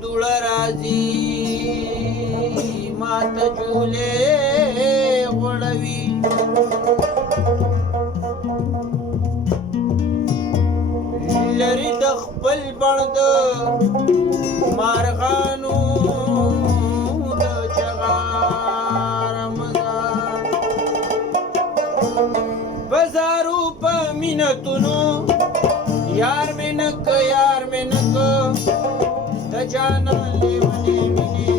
دوړه راځي ماته جولې غوړوي لري د خپل بڼ د مارغانو د چغار مزار بازارو په مینتونو یار مې نک د جانا لیونې مینې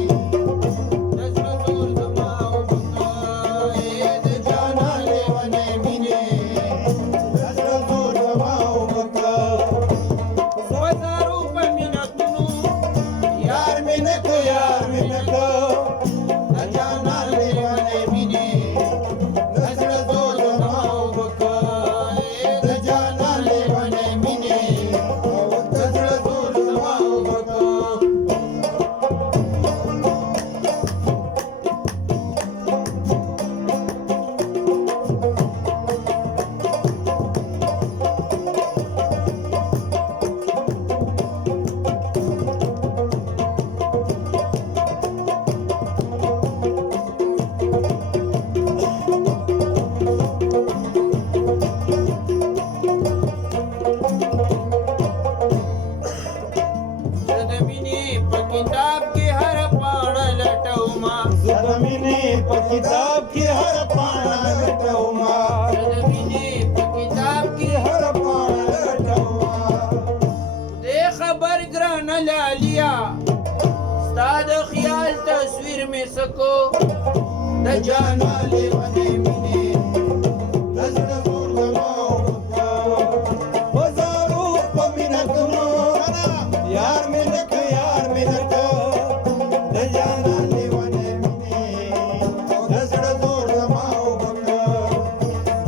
د زړه زور زما وبکه د جانا لیونې مینې د زړه زور زما وبکه بازارو په مینتونو یار مې نک د جانا لیونې مینې د زړه زور زما وبکه د جانا لیونې مینې د زړه زور زما وبکه किताब की हर पाना लटौमा जदमीने किताब की हर पाना लटौमा दे खबर ग्रान लालिया स्ताद ख्याल तस्वीर में सको द जाना लेवने मिने दसड़ दूर गमाओ बाजारों पर मिनटों यार मिनट न जाना लेवने मिने दसड़ दूर गमाओ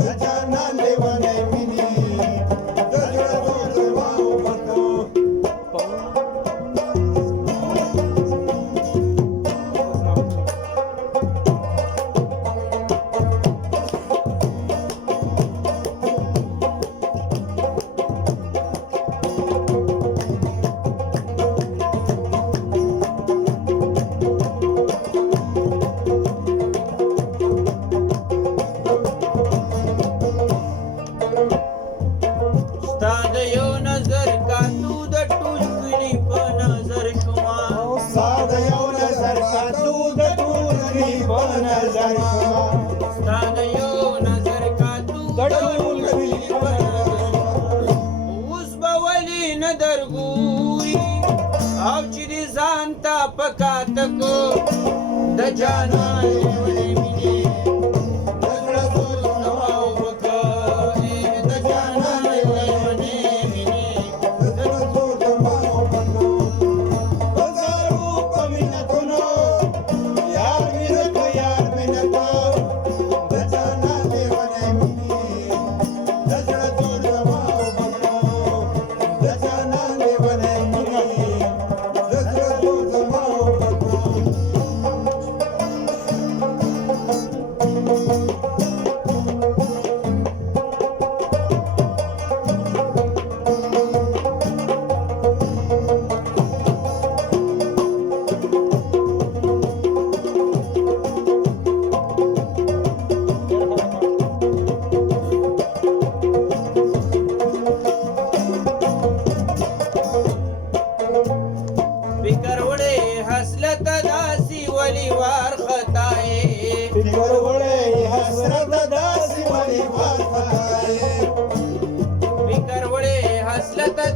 न जाना लेवने मिने दसड़ दूर गमाओ पकातको द जाना लेवने मिने दसड़ दूर गमाओ बका द जाना लेवने मिने दसड़ दूर गमाओ बका बाजारों पर मिनटों यार मिनट द जाना लेवने मिने दसड़ दूर गमाओ बका द जाना लेवने मिने दसड़ दूर गमाओ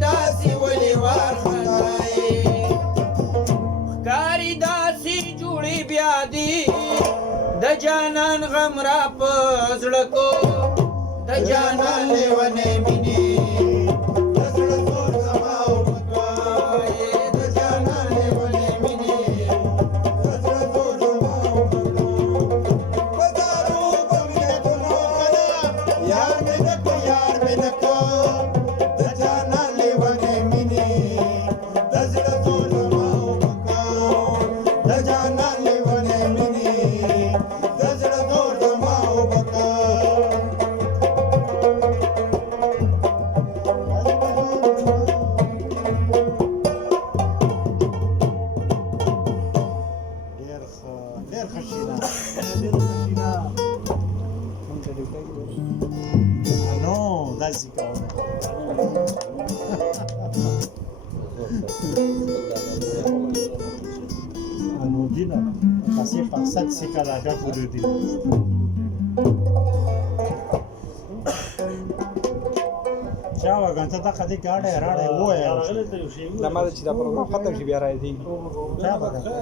दासी वली वार खताए कारी दासी जुड़ी ब्यादी द जानन गमरा पजड़को द जानन लेवने मिनी दसड़ दूर गमाओ बका द जानन लेवने मिनी दसड़ दूर गमाओ बका बाजारों पर मिनटों यार minute Non, داسې کوله انودینه پسې مقصد سې کلاګه ولودي چا وګنته دا کدي ګاډه راړې وای دا ماده چې دا پروګرام ختم شي بیا راځي چا وګنته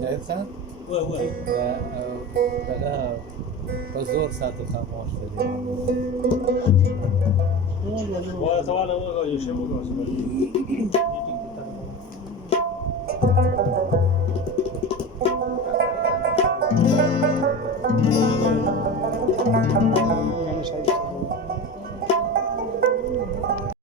شاید خان دغه په زور ساتو خاموش دی Voilà, ça va, là, je sais pas.